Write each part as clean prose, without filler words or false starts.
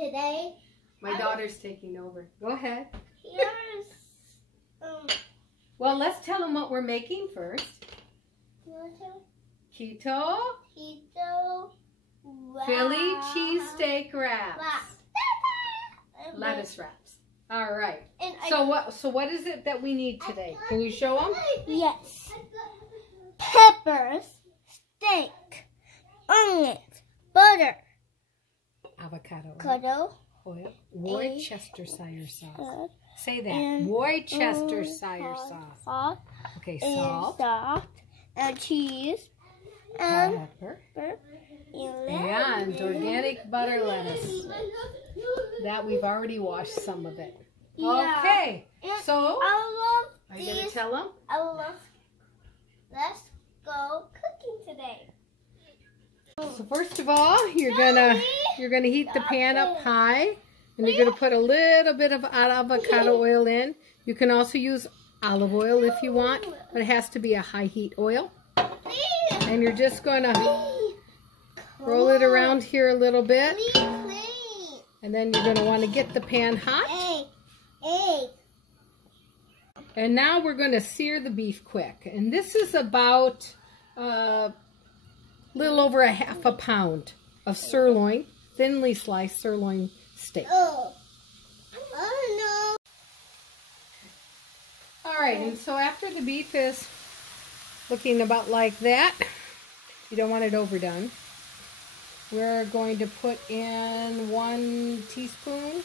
today. My daughter's taking over. Go ahead. Here's Well, let's tell them what we're making first. Keto Philly cheesesteak wraps. Lettuce wraps. All right. So what is it that we need today? Can you show them? Yes. Peppers, steak, onions, butter, avocado oil, Worcestershire sauce. Say that. Worcestershire sauce. Okay, salt. And cheese. And pepper. And organic butter lettuce. That we've already washed some of it. Yeah. Okay. So, I love are you going to tell them? Let's go cooking today. So first of all, you're gonna heat the pan up high, and you're gonna put a little bit of avocado oil in. You can also use olive oil if you want, but it has to be a high heat oil. And you're just gonna roll it around here a little bit, and then you're gonna want to get the pan hot. And now we're gonna sear the beef quick, and this is about little over a half a pound of sirloin, thinly sliced sirloin steak. Oh no. All right, and so after the beef is looking about like that, you don't want it overdone, we're going to put in 1 teaspoon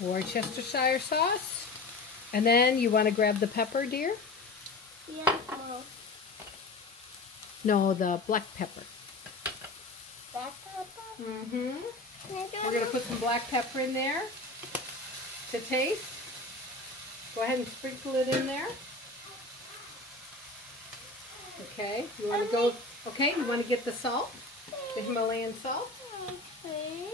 Worcestershire sauce, and then you want to grab the pepper, dear? Yeah. No, the black pepper. Black pepper? Mm-hmm. We're going to put some black pepper in there to taste. Go ahead and sprinkle it in there. Okay, you want to go, okay, you want to get the salt, the Himalayan salt. Okay.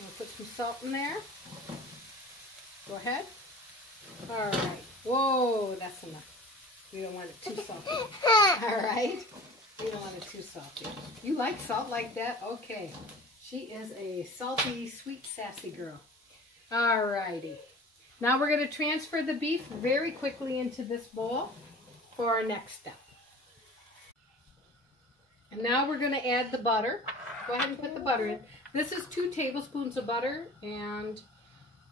I'll put some salt in there. Go ahead. All right. Whoa, that's enough. We don't want it too salty. All right. We don't want it too salty. You like salt like that? Okay. She is a salty, sweet, sassy girl. All righty. Now we're going to transfer the beef very quickly into this bowl for our next step. And now we're going to add the butter. Go ahead and put the butter in. This is 2 tablespoons of butter, and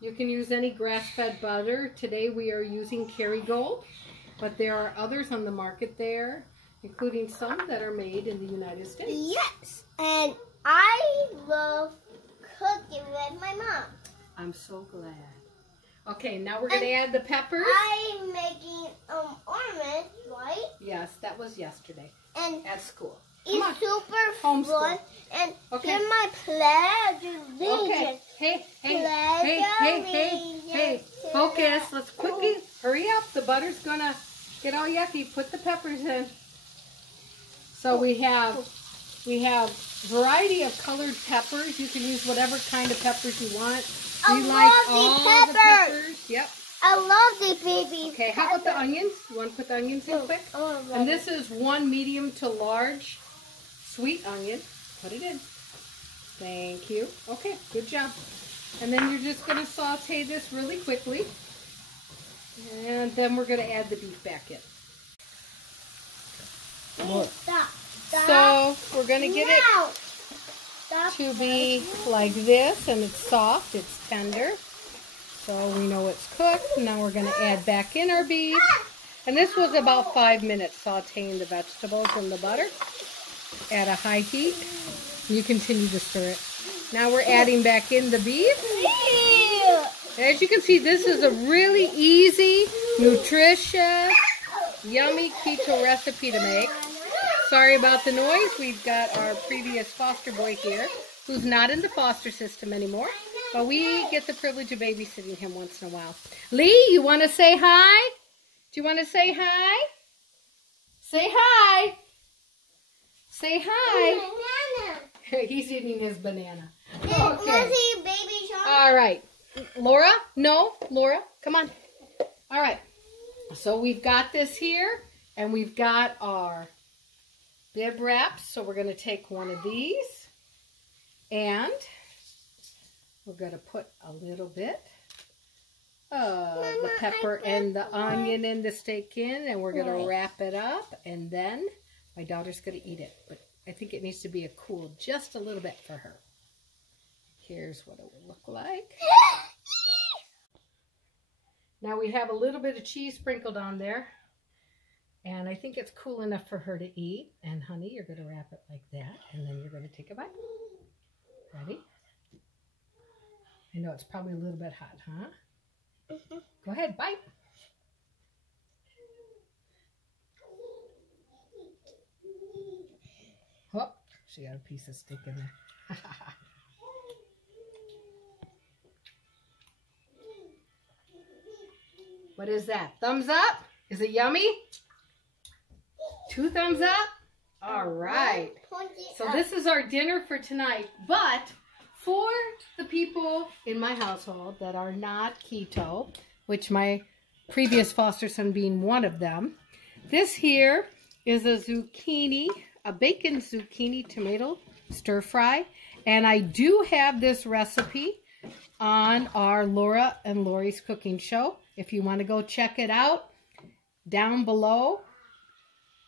you can use any grass-fed butter. Today we are using Kerry Gold, but there are others on the market there, including some that are made in the United States. Yes, and I love cooking with my mom. I'm so glad. Okay, now we're going to add the peppers. I'm making omelette, right? Yes, that was yesterday And at school. it's super fun. Homeschool. And Okay. here's my pledge allegiance. Okay, hey, Pledge focus. Let's quickly, hurry up. The butter's going to get all yucky. Put the peppers in. So we have variety of colored peppers. You can use whatever kind of peppers you want. I You like love all the the peppers? Yep. I love the baby. Okay, how about the onions? You want to put the onions in quick? And this is 1 medium to large sweet onion. Put it in. Thank you. Okay, good job. And then you're just going to saute this really quickly. And then we're going to add the beef back in. Stop. So we're going to get it to be like this, and it's soft, it's tender. So we know it's cooked. Now we're going to add back in our beef. And this was about 5 minutes sauteing the vegetables in the butter at a high heat. You continue to stir it. Now we're adding back in the beef. As you can see, this is a really easy, nutritious, yummy keto recipe to make. Sorry about the noise. We've got our previous foster boy here, who's not in the foster system anymore, but we get the privilege of babysitting him once in a while. Lee, you want to say hi? Do you want to say hi? Say hi. Say hi. Banana. He's eating his banana. Let's Okay. see baby shark. All right. Laura? No, Laura, come on. All right. So we've got this here, and we've got our bib wraps. So we're going to take one of these and we're going to put a little bit of the pepper and the onion and the steak in, and we're going to wrap it up, and then my daughter's going to eat it. But I think it needs to be cool just a little bit for her. Here's what it would look like. Now we have a little bit of cheese sprinkled on there, and I think it's cool enough for her to eat. And honey, you're going to wrap it like that, and then you're going to take a bite. Ready? I know it's probably a little bit hot, huh? Mm-hmm. Go ahead, bite. Oh, she got a piece of steak in there. What is that? Thumbs up? Is it yummy? 2 thumbs up? All right. So this is our dinner for tonight, but for the people in my household that are not keto, which my previous foster son being one of them, this here is a zucchini, a bacon zucchini tomato stir fry. And I do have this recipe on our Laura and Laurie's cooking show. If you want to go check it out, down below.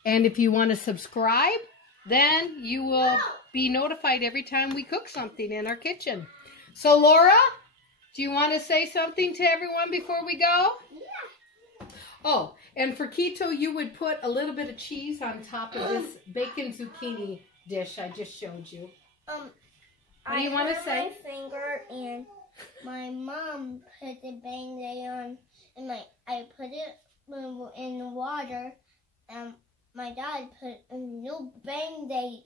And if you want to subscribe, then you will be notified every time we cook something in our kitchen. So Laura, do you want to say something to everyone before we go? Yeah. Oh, and for keto, you would put a little bit of cheese on top of this bacon zucchini dish I just showed you. What do you want to say? My finger, and my mom put the Band-Aid on, and I put it in the water, and my dad put a new Band-Aid.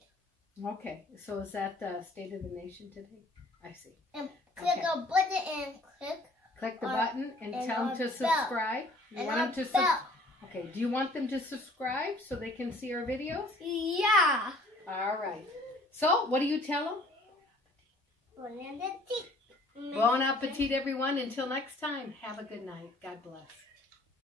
Okay, so is that the state of the nation today? I see. And click a button and click the button and tell them to subscribe. You want them to Okay, do you want them to subscribe so they can see our videos? Yeah. All right. So, what do you tell them? Bon appetit. Bon appetit, everyone. Until next time, have a good night. God bless.